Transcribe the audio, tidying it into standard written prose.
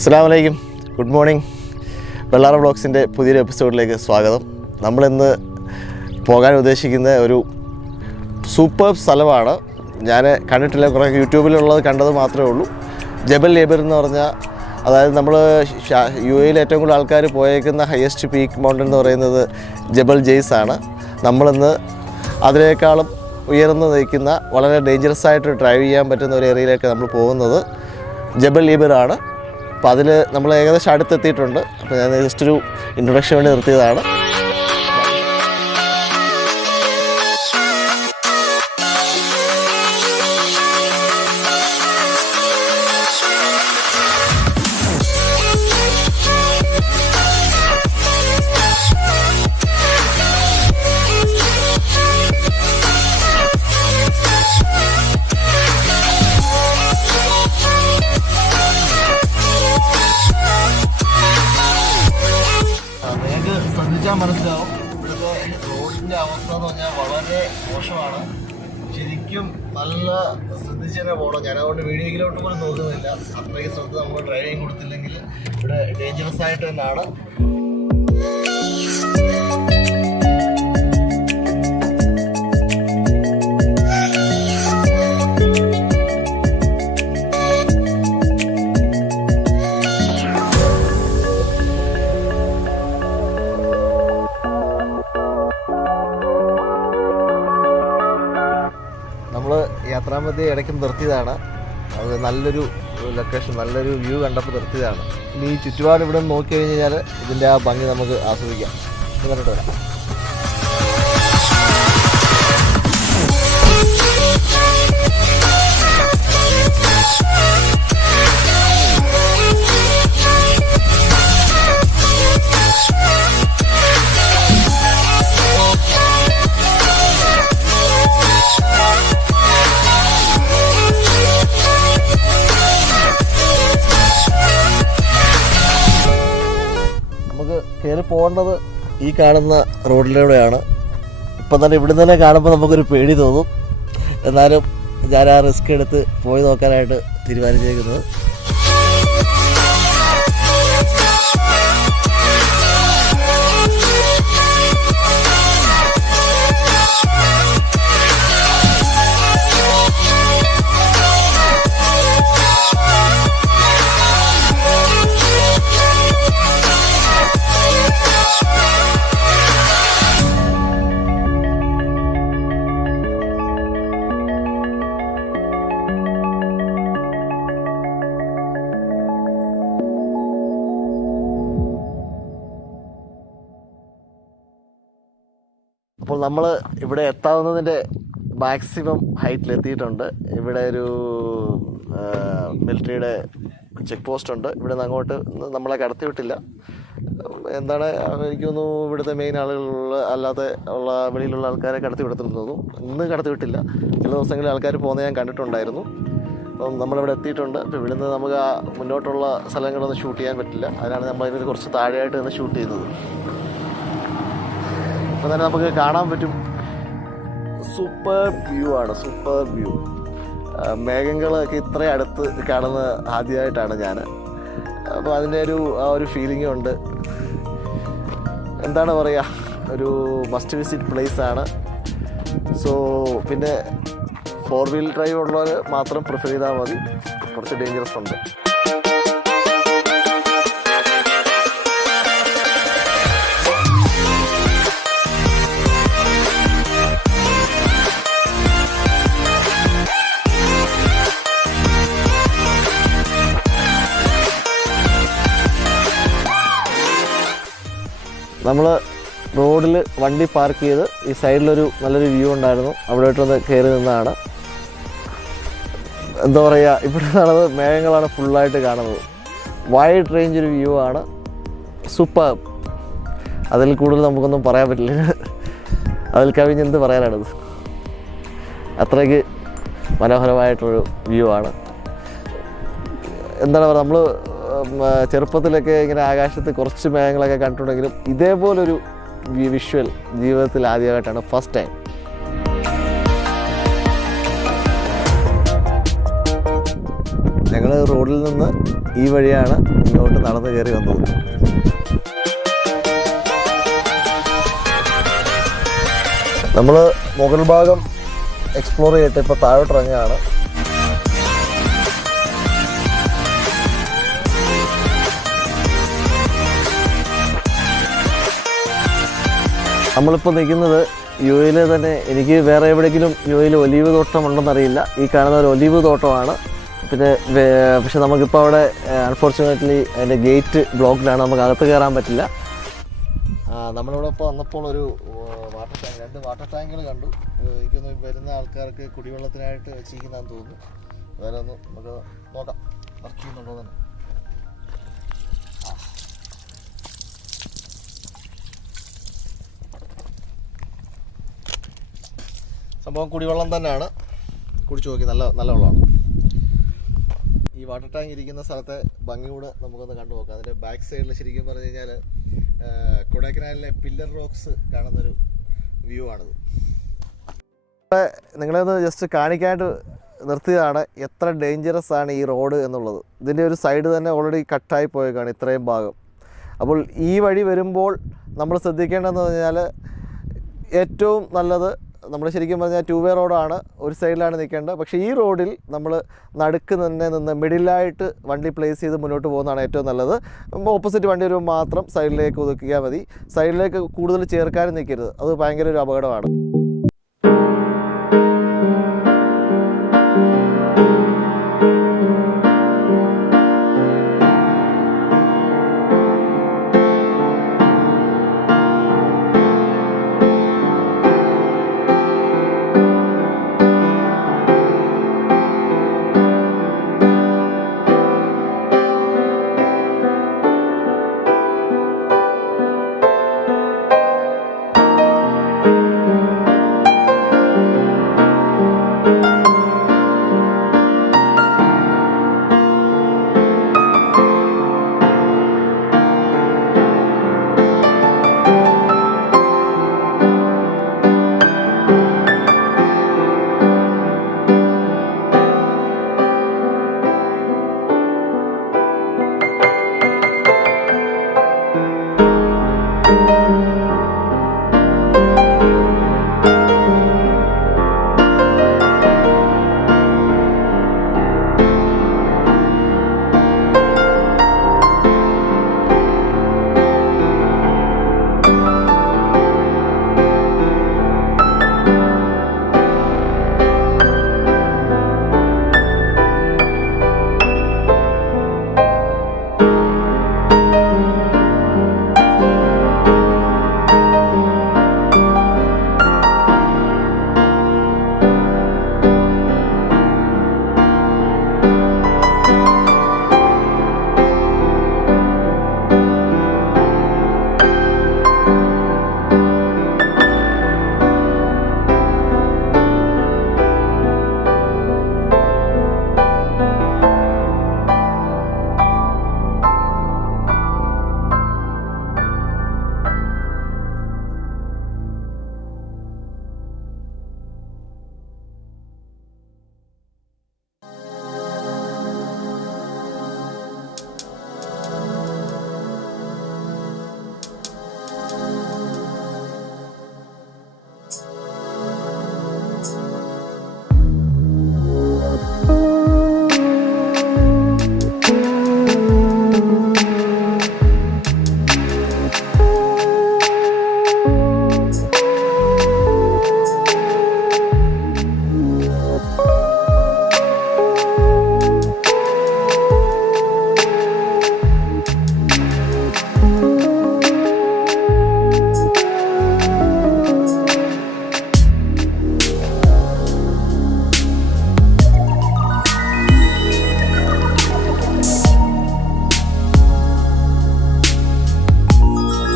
അസ്സലാമു അലൈക്കും, good morning. Vellara വ്ളോഗ്സിൻ്റെ പുതിയൊരു എപ്പിസോഡിലേക്ക് സ്വാഗതം. നമ്മളിന്ന് പോകാൻ ഉദ്ദേശിക്കുന്ന ഒരു സൂപ്പർ സ്ഥലമാണ്. ഞാൻ കണ്ടിട്ടില്ല, കുറേ യൂട്യൂബിലുള്ളത് കണ്ടത് മാത്രമേ ഉള്ളൂ. ജബൽ ലേബർ എന്ന് പറഞ്ഞാൽ, അതായത് നമ്മൾ UAE ഏറ്റവും കൂടുതൽ ആൾക്കാർ പോയേക്കുന്ന ഹയസ്റ്റ് പീക്ക് മൗണ്ടൻ എന്ന് പറയുന്നത് ജബൽ ജെയ്സ് ആണ്. നമ്മളിന്ന് അതിനേക്കാളും ഉയർന്ന് നിൽക്കുന്ന വളരെ ഡേഞ്ചറസ് ആയിട്ട് ഡ്രൈവ് ചെയ്യാൻ പറ്റുന്ന ഒരു ഏരിയയിലേക്ക് നമ്മൾ പോകുന്നത് ജബൽ ലേബർ ആണ്. അപ്പോൾ അതിൽ നമ്മൾ ഏകദേശം അടുത്തെത്തിയിട്ടുണ്ട്. അപ്പോൾ ഞാൻ ജസ്റ്റ് ഒരു ഇൻട്രൊഡക്ഷൻ വേണ്ടി നിർത്തിയതാണ്. മനസ്സിലാവും ഇവിടുത്തെ റോഡിൻ്റെ അവസ്ഥ എന്ന് പറഞ്ഞാൽ വളരെ മോശമാണ്. ശരിക്കും നല്ല ശ്രദ്ധിച്ച് തന്നെ പോകണം. ഞാൻ അതുകൊണ്ട് വീഡിയോയിലോട്ട് പോലും നോക്കുന്നില്ല. അത്രയ്ക്ക് ശ്രദ്ധ നമ്മൾ ഡ്രൈവിംഗ് കൊടുത്തില്ലെങ്കിൽ ഇവിടെ ഡേഞ്ചറസ് ആയിട്ട് തന്നെയാണ്. നമ്മൾ യാത്രാമധ്യേ ഇടയ്ക്ക് നിർത്തിയതാണ്. അത് നല്ലൊരു ലൊക്കേഷൻ, നല്ലൊരു വ്യൂ കണ്ടപ്പോൾ നിർത്തിയതാണ്. ഇനി ഈ ചുറ്റുപാട് ഇവിടെ നോക്കി കഴിഞ്ഞാൽ ഇതിൻ്റെ ആ ഭംഗി നമുക്ക് ആസ്വദിക്കാം. കണ്ടിട്ട് വരാം. കയറി പോകേണ്ടത് ഈ കാണുന്ന റോഡിലൂടെയാണ്. ഇപ്പം തന്നെ ഇവിടെ തന്നെ കാണുമ്പോൾ നമുക്കൊരു പേടി തോന്നും. എന്നാലും ഞാൻ ആ റിസ്ക് എടുത്ത് പോയി നോക്കാനായിട്ട് തീരുമാനിച്ചേക്കുന്നത്. അപ്പോൾ നമ്മൾ ഇവിടെ എത്താവുന്നതിൻ്റെ മാക്സിമം ഹൈറ്റിലെത്തിയിട്ടുണ്ട്. ഇവിടെ ഒരു മിലിറ്ററിയുടെ ചെക്ക് പോസ്റ്റ് ഉണ്ട്. ഇവിടെ നിന്ന് അങ്ങോട്ട് നമ്മളെ കടത്തി വിട്ടില്ല. എന്താണ് എനിക്ക് തോന്നുന്നു, ഇവിടുത്തെ മെയിൻ ആളുകൾ അല്ലാതെ ഉള്ള വെളിയിലുള്ള ആൾക്കാരെ കടത്തി വിടത്തുന്നു തോന്നുന്നു. ഇന്ന് കടത്തി വിട്ടില്ല. ചില ദിവസങ്ങളിൽ ആൾക്കാർ പോകുന്നത് ഞാൻ കണ്ടിട്ടുണ്ടായിരുന്നു. അപ്പം നമ്മളിവിടെ എത്തിയിട്ടുണ്ട്. അപ്പോൾ ഇവിടുന്ന് നമുക്ക് ആ മുന്നോട്ടുള്ള സ്ഥലങ്ങളൊന്നും ഷൂട്ട് ചെയ്യാൻ പറ്റില്ല. അതിനാണ് നമ്മളിതിന് കുറച്ച് താഴെയായിട്ട് നിന്ന് ഷൂട്ട് ചെയ്തത്. അപ്പോൾ തന്നെ നമുക്ക് കാണാൻ പറ്റും, സൂപ്പർ വ്യൂ ആണ്, സൂപ്പർ വ്യൂ. മേഘങ്ങളൊക്കെ ഇത്രയും അടുത്ത് കാണുന്നത് ആദ്യമായിട്ടാണ് ഞാൻ. അപ്പോൾ അതിൻ്റെ ആ ഒരു ഫീലിംഗും ഉണ്ട്. എന്താണ് പറയുക, ഒരു മസ്റ്റ് വിസിറ്റ് പ്ലേസ് ആണ്. സോ പിന്നെ 4 വീൽ ഡ്രൈവ് ഉള്ളവർ മാത്രം പ്രിഫർ ചെയ്താൽ മതി. കുറച്ച് ഡേഞ്ചറസ് ഉണ്ട്. നമ്മൾ റോഡിൽ വണ്ടി പാർക്ക് ചെയ്ത് ഈ സൈഡിലൊരു നല്ലൊരു വ്യൂ ഉണ്ടായിരുന്നു. അവിടോട്ടൊന്ന് കയറി നിന്നതാണ്. എന്താ പറയുക, ഇവിടെ കാണുന്നത് മേഘങ്ങളാണ് ഫുള്ളായിട്ട് കാണുന്നത്. വൈഡ് റേഞ്ച് ഒരു വ്യൂ ആണ്. സൂപ്പർ. അതിൽ കൂടുതൽ നമുക്കൊന്നും പറയാൻ പറ്റില്ല. അതിൽ കവിഞ്ഞ് എന്ത് പറയാനാണത്. അത്രയ്ക്ക് മനോഹരമായിട്ടുള്ളൊരു വ്യൂ ആണ്. എന്താണ് പറയുക, നമ്മൾ ചെറുപ്പത്തിലൊക്കെ ഇങ്ങനെ ആകാശത്ത് കുറച്ച് മേഘങ്ങളൊക്കെ കണ്ടിട്ടുണ്ടെങ്കിലും ഇതേപോലൊരു വിഷ്വൽ ജീവിതത്തിൽ ആദ്യമായിട്ടാണ്, ഫസ്റ്റ് ടൈം. ഞങ്ങൾ റോഡിൽ നിന്ന് ഈ വഴിയാണ് ഇങ്ങോട്ട് നടന്ന് കയറി വന്നത്. നമ്മൾ മുകൾ ഭാഗം എക്സ്പ്ലോർ ചെയ്തിട്ട് ഇപ്പോൾ താഴോട്ടിറങ്ങുകയാണ്. നമ്മളിപ്പോൾ നിൽക്കുന്നത് യു എയിൽ തന്നെ. എനിക്ക് വേറെ എവിടെയെങ്കിലും യു എയിൽ ഒലീവ് തോട്ടം ഉണ്ടെന്നറിയില്ല. ഈ കാണുന്ന ഒരു ഒലീവ് തോട്ടമാണ്. പിന്നെ പക്ഷെ നമുക്കിപ്പോൾ അവിടെ അൺഫോർച്ചുനേറ്റ്ലി അതിൻ്റെ ഗേറ്റ് ബ്ലോക്ക്ഡാണ്, നമുക്ക് അകത്ത് കയറാൻ പറ്റില്ല. നമ്മളിവിടെ ഇപ്പോൾ വന്നപ്പോൾ ഒരു വാട്ടർ ടാങ്ക്, 2 വാട്ടർ ടാങ്കുകൾ കണ്ടു. എനിക്കൊന്ന് വരുന്ന ആൾക്കാർക്ക് കുടിവെള്ളത്തിനായിട്ട് വെച്ചിരിക്കുന്നതാണെന്ന് തോന്നുന്നു. വേറെ ഒന്ന് നമുക്ക് നോക്കാം വർക്ക് ചെയ്യുന്നുണ്ടോ തന്നെ. സംഭവം കുടിവെള്ളം തന്നെയാണ്. കുടിച്ചു നോക്കി, നല്ല വെള്ളമാണ്. ഈ വാട്ടർ ടാങ്ക് ഇരിക്കുന്ന സ്ഥലത്തെ ഭംഗി കൂടെ നമുക്കൊന്ന് കണ്ടു നോക്കാം. അതിൻ്റെ ബാക്ക് സൈഡിൽ ശരിക്കും പറഞ്ഞു കഴിഞ്ഞാൽ കൊടൈക്കനാലിലെ പില്ലർ റോക്സ് കാണുന്നൊരു വ്യൂ ആണിത്. നിങ്ങളൊന്ന് ജസ്റ്റ് കാണിക്കാനായിട്ട് നിർത്തിയതാണ് എത്ര ഡേഞ്ചറസ് ആണ് ഈ റോഡ് എന്നുള്ളത്. ഇതിൻ്റെ ഒരു സൈഡ് തന്നെ ഓൾറെഡി കട്ടായി പോയേക്കാണ് ഇത്രയും ഭാഗം. അപ്പോൾ ഈ വഴി വരുമ്പോൾ നമ്മൾ ശ്രദ്ധിക്കേണ്ടതെന്ന് പറഞ്ഞാൽ ഏറ്റവും നല്ലത് നമ്മൾ ശരിക്കും പറഞ്ഞാൽ 2-വേ റോഡാണ്, ഒരു സൈഡിലാണ് നിൽക്കേണ്ടത്. പക്ഷേ ഈ റോഡിൽ നമ്മൾ നടുക്ക് തന്നെ നിന്ന് മിഡിലായിട്ട് വണ്ടി പ്ലേസ് ചെയ്ത് മുന്നോട്ട് പോകുന്നതാണ് ഏറ്റവും നല്ലത്. ഓപ്പോസിറ്റ് വണ്ടി വരുമ്പോൾ മാത്രം സൈഡിലേക്ക് ഒതുക്കിയാൽ മതി. സൈഡിലേക്ക് കൂടുതൽ ചേർക്കാനും നിൽക്കരുത്, അത് ഭയങ്കര ഒരു അപകടമാണ്.